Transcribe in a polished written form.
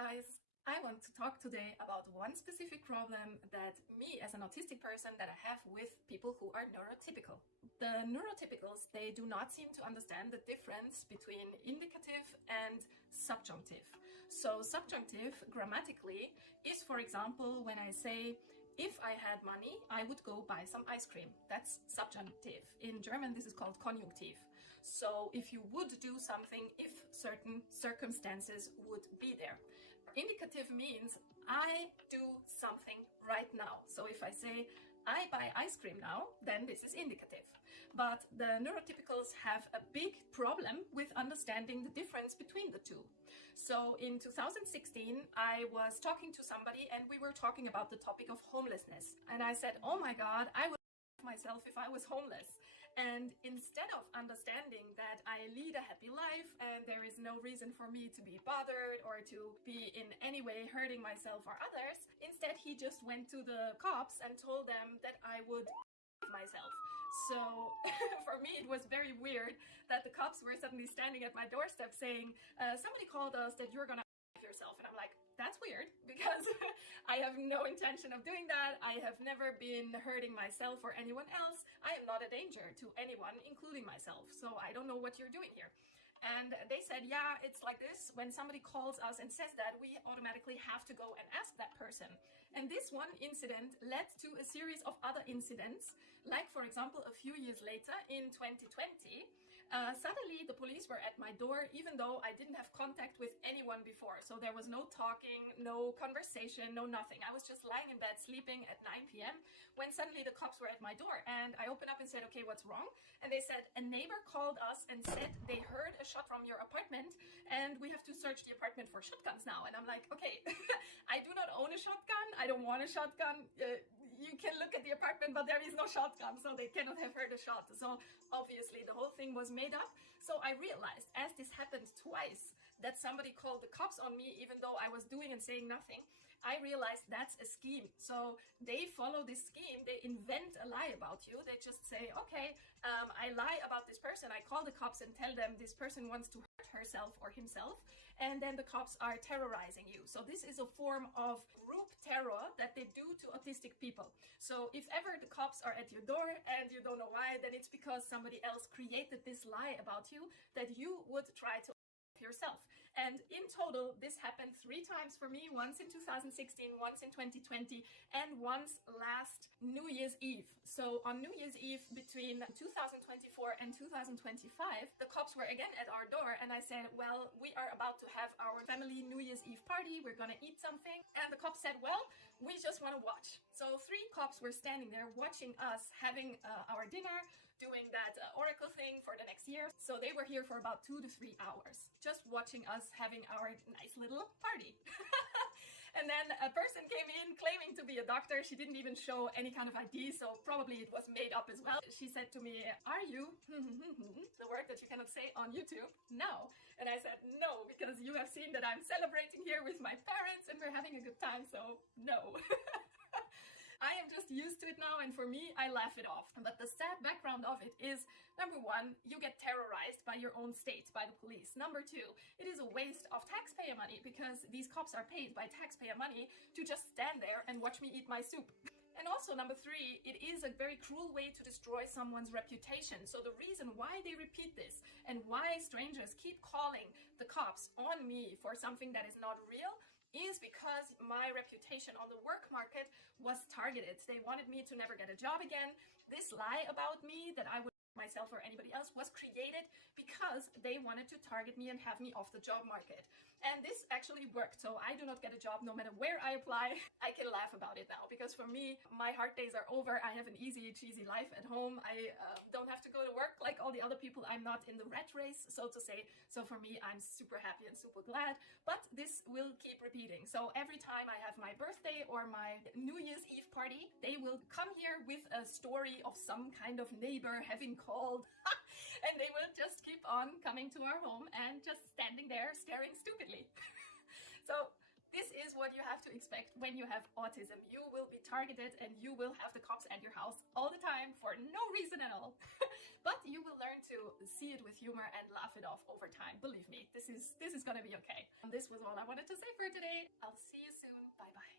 guys, I want to talk today about one specific problem that me as an autistic person that I have with people who are neurotypical. The neurotypicals, they do not seem to understand the difference between indicative and subjunctive. So subjunctive grammatically is, for example, when I say, if I had money, I would go buy some ice cream. That's subjunctive. In German, this is called conjunctive. So if you would do something if certain circumstances would be there. Indicative means I do something right now. So if I say I buy ice cream now, then this is indicative. But the neurotypicals have a big problem with understanding the difference between the two. So in 2016, I was talking to somebody and we were talking about the topic of homelessness. And I said, oh my God, I would myself if I was homeless. And instead of understanding that I lead a happy life and there is no reason for me to be bothered or to be in any way hurting myself or others, instead he just went to the cops and told them that I would myself. So for me it was very weird that the cops were suddenly standing at my doorstep saying, somebody called us that you're gonna yourself. And I'm like, that's weird because I have no intention of doing that. I have never been hurting myself or anyone else. I am not a danger to anyone, including myself. So I don't know what you're doing here. And they said, yeah, it's like this. When somebody calls us and says that, we automatically have to go and ask that person. And this one incident led to a series of other incidents. Like, for example, a few years later in 2020, suddenly the police were at my door, even though I didn't have contact with anyone before. So there was no talking, no conversation, no nothing. I was just lying in bed sleeping at 9 p.m. when suddenly the cops were at my door. And I opened up and said, okay, what's wrong? And they said, a neighbor called us and said they heard a shot from your apartment and we have to search the apartment for shotguns now. And I'm like, okay, I do not own a shotgun. I don't want a shotgun. You can look at the apartment, but there is no shotgun, so they cannot have heard a shot. So obviously the whole thing was made up. So I realized, as this happened twice, that somebody called the cops on me, even though I was doing and saying nothing. I realized that's a scheme. So they follow this scheme. They invent a lie about you. They just say, okay, I lie about this person. I call the cops and tell them this person wants to hurt herself or himself. And then the cops are terrorizing you. So this is a form of group terror that they do to autistic people. So if ever the cops are at your door and you don't know why, then it's because somebody else created this lie about you that you would try to yourself. And in total, this happened 3 times for me, once in 2016, once in 2020, and once last New Year's Eve. So on New Year's Eve between 2024 and 2025, the cops were again at our door and I said, well, we are about to have our family New Year's Eve party. We're gonna eat something. And the cops said, well, we just want to watch. So 3 cops were standing there watching us having our dinner, doing that oracle thing for the next year. So they were here for about 2 to 3 hours, just watching us having our nice little party. And then a person came in claiming to be a doctor. She didn't even show any kind of ID, so probably it was made up as well. She said to me, are you, the word that you cannot say on YouTube, no. And I said, no, because you have seen that I'm celebrating here with my parents and we're having a good time, so no. I am just used to it now, and for me, I laugh it off. But the sad background of it is, number 1, you get terrorized by your own state, by the police. Number 2, it is a waste of taxpayer money because these cops are paid by taxpayer money to just stand there and watch me eat my soup. And also, number 3, it is a very cruel way to destroy someone's reputation. So the reason why they repeat this and why strangers keep calling the cops on me for something that is not real is because my reputation on the work market was targeted. They wanted me to never get a job again. This lie about me that I would myself or anybody else was created because they wanted to target me and have me off the job market. And this actually worked. So I do not get a job no matter where I apply. I can laugh about it now because for me, my hard days are over. I have an easy, cheesy life at home. I don't have to go to work like all the other people. I'm not in the rat race, so to say. So for me, I'm super happy and super glad. But this will keep repeating. So every time I have my birthday or my New Year's Eve party, they will come here with a story of some kind of neighbor having called. And they will just keep on coming to our home and just standing there staring stupidly. So this is what you have to expect when you have autism. You will be targeted and you will have the cops at your house all the time for no reason at all. But you will learn to see it with humor and laugh it off over time. Believe me, this is gonna be okay. This was all I wanted to say for today. I'll see you soon. Bye bye.